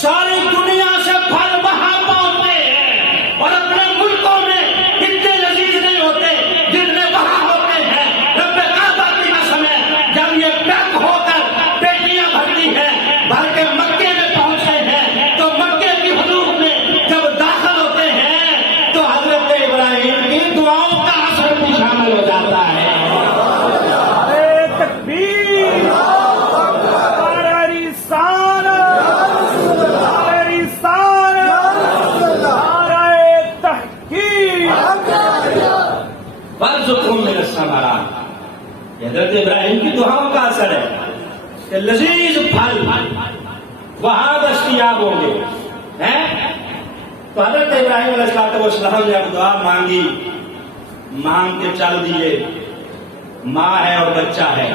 ساری دنیا سے پھل وہاں پہنچتے ہیں اور اپنے ملکوں میں اتنے لذیذ نہیں ہوتے جتنے وہاں ہوتے ہیں. رب کعبہ کی قسم ہے جب شامل ہو جاتا ہے۔ تکبیر، نعرہ رسالت، نعرہ رسالت، نعرہ تحقیق۔ وارزقہم من الثمرات، یہ حضرت ابراہیم کی دعاؤں کا اثر ہے کہ لذیذ پھل وہاں دستیاب ہوں گے، ہیں؟ تو حضرت ابراہیم علیہ السلام نے اب دعا مانگی، مانگ کے چل دیے، ماں ہے اور بچہ ہے،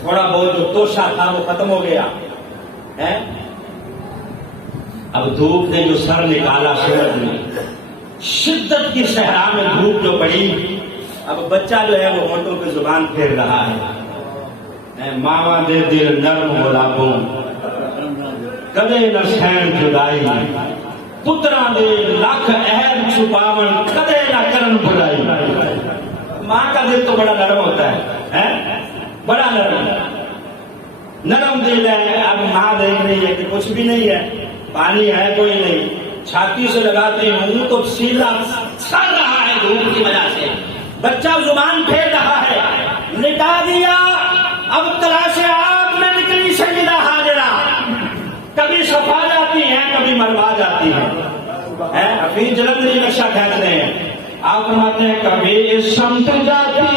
تھوڑا بہت جو توشہ تھا وہ ختم ہو گیا ہے۔ اب دھوپ نے جو سر نکالا سورج میں، شدت کی صحرا میں دھوپ جو پڑی، اب بچہ جو ہے وہ ہونٹوں پہ زبان پھیر رہا ہے، ماما دے دل نرم گلابوں کدے نہ سہن جدائی، پترا دے لکھ عہد چھپاون کدے نہ کرن بھلائی۔ ماں کا دل تو بڑا نرم ہوتا ہے، بڑا نرم دل ہے۔ اب ماں دیکھ رہی ہے کہ کچھ بھی نہیں ہے، پانی ہے کوئی نہیں، چھاتی سے لگاتی ہوں تو سیلا سڑ رہا ہے دھوپ کی وجہ سے، بچہ زبان پھیر رہا ہے، لٹا دیا۔ اب تلاش آگ میں نکلی سیدہ ہاجرہ، کبھی صفا جاتی ہیں کبھی مروا جاتی ہیں، حفیظ جلندری نقشہ کھینچتے ہیں۔ آپ فرماتے ہیں کبھی اس سمت جاتی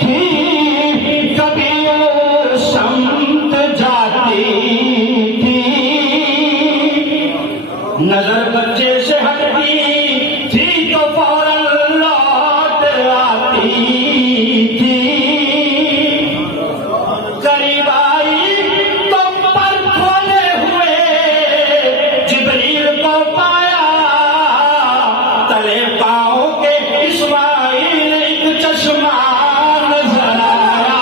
تھی کبھی اس سمت جاتی تھی، نظر بچے سے ہٹتی تھی تو فوراً لوٹ آتی تھی، قریب آئی تو پر کھولے ہوئے جبریل کو پایا، تلے پاؤں کے اسماعیل ایک چشمہ نظر آیا۔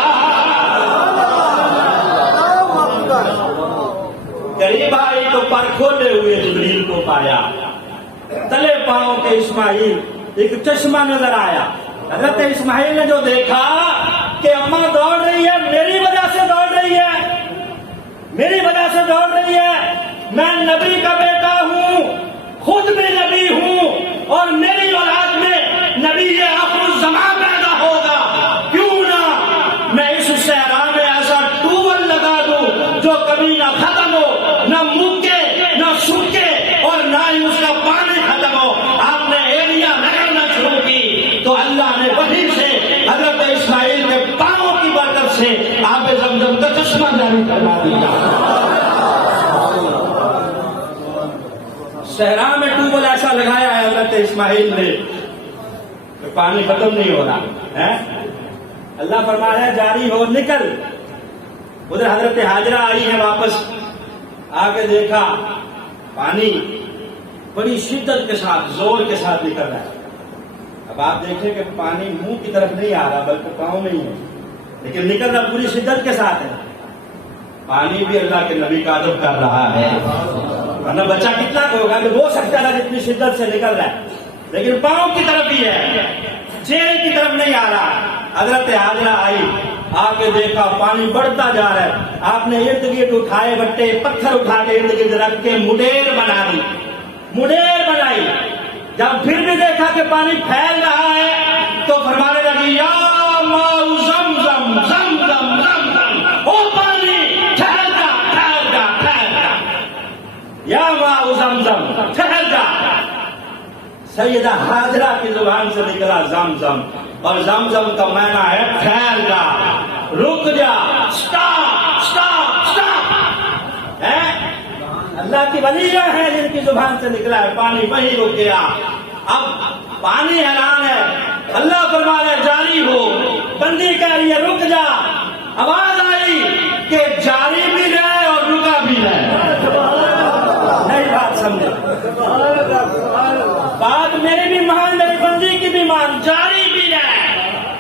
قریب آئی تو پر کھولے ہوئے جبریل کو پایا، تلے پاؤں کے اسماعیل ایک چشمہ نظر آیا۔ حضرت اسماعیل نے جو دیکھا کہ اماں دوڑ رہی ہے، میری وجہ سے دوڑ رہی ہے، میری وجہ سے دوڑ رہی ہے، میں نبی کا بیٹا ہوں، خود بھی نبی ہوں، اور میری اولاد میں نبی آخر الزمان پیدا ہوگا، کیوں نہ میں اس صحرا میں ایسا ٹوبل لگا دوں جو کبھی نہ ختم ہو، نہ مکے نہ سوکے، اور نہ ہی اس کا پانی ختم ہو۔ آپ نے ایریا رگڑنا شروع کی تو اللہ نے وہیں سے حضرت اسماعیل کے پاؤں کی برکت سے آب زمزم کا چشمہ جاری کروا دیا۔ صحرا میں ٹوبل ایسا لگایا ہے حضرت اسماعیل نے کہ پانی ختم نہیں ہو رہا ہے۔ اللہ فرما رہا ہے جاری ہو، نکل۔ ادھر حضرت ہاجرہ آئی ہے، واپس آ کے دیکھا پانی بڑی شدت کے ساتھ زور کے ساتھ نکل رہا ہے۔ اب آپ دیکھیں کہ پانی منہ کی طرف نہیں آ رہا بلکہ پاؤں میں ہی ہے، لیکن نکل رہا پوری شدت کے ساتھ ہے۔ پانی بھی اللہ کے نبی کا ادب کر رہا ہے، ورنہ بچہ کتنا ہوگا کہ وہ سکتا ہے جتنی شدت سے نکل رہا ہے، لیکن پاؤں کی طرف ہی ہے، چہرے کی طرف نہیں آ رہا۔ حضرت ہاجرہ آئی، آ کے دیکھا پانی بڑھتا جا رہا ہے۔ آپ نے ارد گرد اٹھائے بٹے پتھر اٹھا کے ارد گرد رکھ کے مڈیر بنا دی، مڈیر بنائی۔ جب پھر بھی دیکھا کہ پانی پھیل رہا ہے تو فرمانے لگی یا ماء زمزم زمزم زمزم، او پانی ٹھہر جا ٹھہر جا ٹھہر جا، یا ماء زمزم ٹھہر جا۔ سیدہ ہاجرہ کی زبان سے نکلا زمزم، اور زمزم کا معنی ہے ٹھہر جا، رک جا، سٹاپ سٹاپ سٹاپ۔ اللہ کی ولیاں ہیں جن کی زبان سے نکلا ہے پانی، وہی رک گیا۔ اب پانی حیران ہے، اللہ فرما رہا ہے جاری ہو، بندی کہہ رہی ہے رک جا۔ آواز آئی کہ جاری بھی رہے اور رکا بھی رہے، نئی بات سمجھے، بات میری بھی مان، میری بندی کی بھی مان، جاری بھی رہے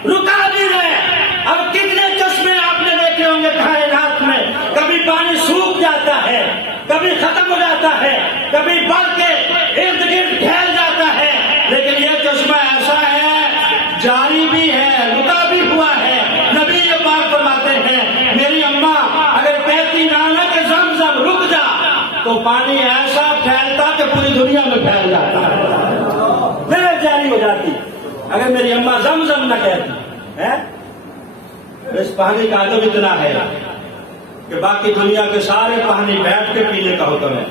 رکا بھی رہے۔ اب کتنے چشمے آپ نے دیکھے ہوں گے کائنات میں، کبھی پانی سوکھ جاتا ہے، کبھی ختم ہو جاتا ہے، کبھی بڑھ کے ارد گرد پھیل جاتا ہے، لیکن یہ چشمہ ایسا ہے جاری بھی ہے، رکا بھی ہوا ہے۔ نبی یہ بات فرماتے ہیں، میری اماں اگر کہتی نہ کہ زمزم رک جا تو پانی ایسا پھیلتا کہ پوری دنیا میں پھیل جاتا، پھر جاری ہو جاتی۔ اگر میری اماں زمزم نہ کہتی ہے، اس پانی کا ادب اتنا ہے کہ باقی دنیا کے سارے پانی بیٹھ کے پینے کا حکم ہے،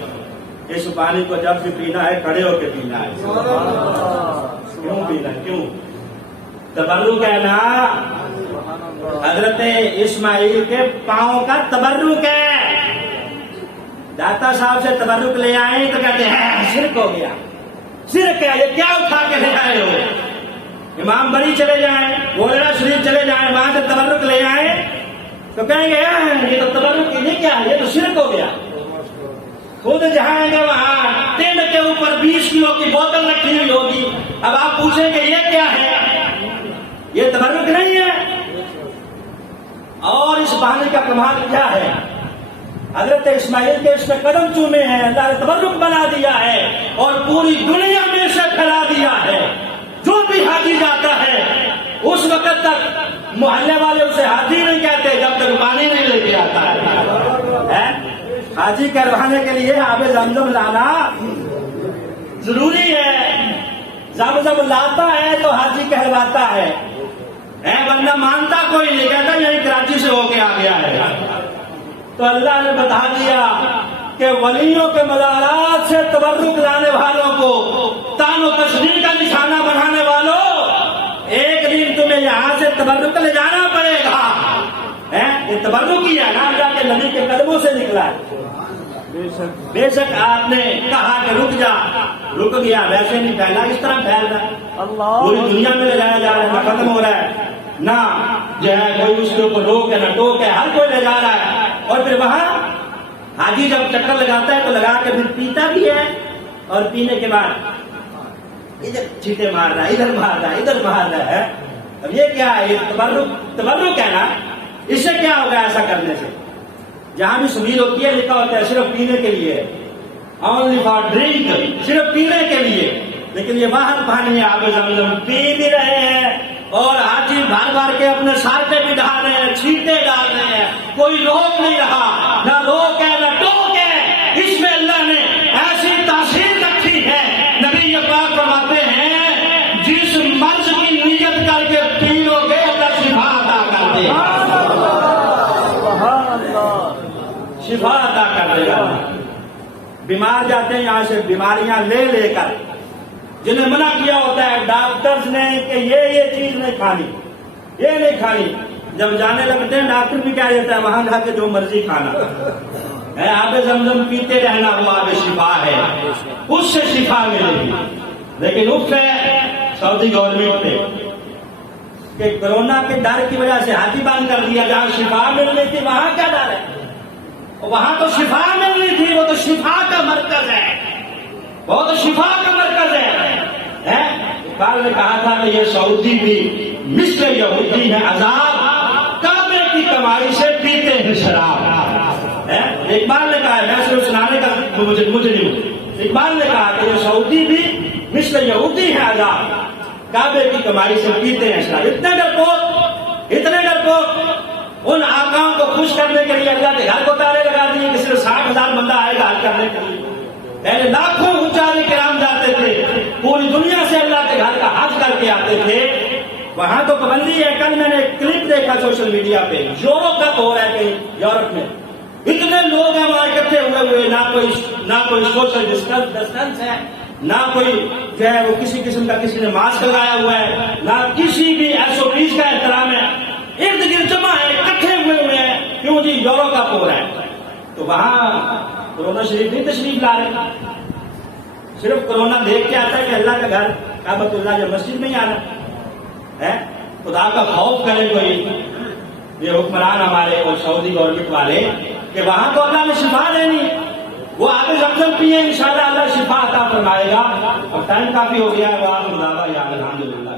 اس پانی کو جب بھی پینا ہے کھڑے ہو کے پینا ہے۔ کیوں پینا ہے؟ کیوں؟ تبرک ہے نا، حضرت اسماعیل کے پاؤں کا تبرک ہے۔ داتا صاحب سے تبرک لے آئے تو کہتے ہیں شرک ہو گیا، شرک ہے، یہ کیا اٹھا کے لے آئے ہو؟ امام بری چلے جائیں، گولڑا شریف چلے جائیں، وہاں سے تبرک لے آئے تو کہیں گے یہ تو تبرک یہ کیا ہے، یہ تو شرک ہو گیا۔ خود جائیں گے وہاں ٹینڈ کے اوپر 20 کلو کی بوتل رکھی ہوئی ہوگی، اب آپ پوچھیں کہ یہ کیا ہے؟ یہ تبرک نہیں ہے۔ اور اس پانی کا کمال کیا ہے؟ حضرت اسماعیل کے اس میں قدم چومے ہیں، اللہ نے تبرک بنا دیا ہے اور پوری دنیا میں سے پھیلا دیا ہے۔ جو بھی حاجی جاتا ہے اس وقت تک محلے والے اسے حاجی نہیں کہتے جب تک پانی نہیں لے کے آتا ہے۔ حاجی کروانے کے لیے آب زمزم لانا ضروری ہے، زمزم لاتا ہے تو حاجی کہلواتا ہے، ورنہ مانتا کوئی نہیں، کہتا یہی کراچی سے ہو کے آ گیا ہے۔ تو اللہ نے بتا دیا کہ ولیوں کے مزارات سے تبرک لانے والوں کو، تان و تشریح کا نشانہ بنانے والوں، ایک دن تمہیں یہاں سے تبرک لے جانا پڑے گا۔ یہ تبرک ہی ہے نا، اللہ کے نبی کے قدموں سے نکلا ہے۔ بے شک آپ نے کہا کہ رک جا، رک گیا، ویسے نہیں پھیلا، اس طرح پھیل رہا ہے، پوری دنیا میں لے جایا جا رہا ہے، نہ ختم ہو رہا ہے، نہ جو ہے کوئی اس کے اوپر روک ہے نہ ٹوک ہے، ہر کوئی لے جا رہا ہے۔ اور پھر وہاں حاجی جب چکر لگاتا ہے تو لگا کے پھر پیتا بھی ہے، اور پینے کے بعد ادھر چھینٹے مار رہا ہے، ادھر مار رہا ہے، ادھر مار رہا ہے۔ اب یہ کیا ہے؟ یہ تبرک ہے نا۔ اس سے کیا ہوگا ایسا کرنے سے؟ جہاں بھی سبیل ہوتی ہے لکھا ہوتا ہے صرف پینے کے لیے، اونلی فار ڈرنک، صرف پینے کے لیے، لیکن یہ باہر پانی ہے، آب زمزم پی بھی رہے ہیں اور حاجی بھر بھر کے اپنے سارے بھی ڈال رہے ہیں، چھینٹے ڈال رہے ہیں، کوئی روک نہیں رہا، نہ روک ہے نہ ٹوک ہے۔ اس میں اللہ نے ایسی تاثیر رکھی ہے، نبی پاک فرماتے ہیں جس مرض کی نیت کر کے پی لو گے اللہ شفا عطا کر دے گا، شفا عطا کر دے گا۔ بیمار جاتے ہیں یہاں سے بیماریاں لے لے کر، جنہیں منع کیا ہوتا ہے ڈاکٹرز نے کہ یہ چیز نہیں کھانی، یہ نہیں کھانی، جب جانے لگتے ہیں ڈاکٹر بھی کہہ دیتا ہے وہاں جا کے جو مرضی کھانا ہے، آب زمزم پیتے رہنا، وہ آب شفا ہے، اس سے شفا ملے گی۔ لیکن اف ہے سعودی گورنمنٹ نے کہ کورونا کے ڈر کی وجہ سے حاجی بند کر دیا، جہاں شفا مل رہی تھی وہاں کیا ڈر ہے؟ وہاں تو شفا مل رہی تھی، وہ تو شفا کا مرکز ہے، وہ تو شفا کا مرکز ہے۔ اقبال نے کہا تھا کہ یہ سعودی بھی مثل یہودی ہے عذاب، کعبے کی کمائی سے پیتے ہیں شراب۔ اقبال نے کہا، میں صرف سنانے کا مجھے نہیں، اقبال نے کہا کہ یہ سعودی بھی مثل یہودی ہے عذاب، کعبے کی کمائی سے پیتے ہیں شراب۔ اتنے ڈرپوک ان آقاؤں کو خوش کرنے کے لیے اللہ کے گھر کو تالے لگا دیے کہ صرف 60,000 بندہ آئے گا حج کرنے کے لیے۔ پہلے لاکھوں حجاج کرام جاتے تھے، پوری دنیا سے اللہ کے گھر کا حج کر کے آتے تھے، وہاں تو پابندی ہے۔ کل میں نے ایک کلپ دیکھا سوشل میڈیا پہ، یورپ کا ہو رہا ہے کہیں یورپ میں، اتنے لوگ ہیں وہاں اکٹھے ہوئے، نہ کوئی سوشل ڈسٹینس ہے، نہ کوئی جو ہے وہ کسی قسم کا کسی نے ماسک لگایا ہوا ہے، نہ کسی بھی SOPs کا احترام ہے، ارد گرد جمع ہے، اکٹھے ہوئے ہیں۔ کیوں جی؟ یورپ کا ہو رہا ہے، تو وہاں کرونا شریف نہیں تشریف لا رہے، صرف کرونا دیکھ کے آتا ہے کہ اللہ کا گھر کعبۃ اللہ جو مسجد میں ہی آنا ہے۔ خدا کا خوف کرے کوئی یہ حکمران ہمارے اور سعودی گورنمنٹ والے کہ وہاں تو اللہ نے شفا دینی، وہ آگے زمزم پیے، انشاءاللہ اللہ شفا عطا فرمائے گا۔ اور ٹائم کافی ہو گیا ہے، الحمدللہ۔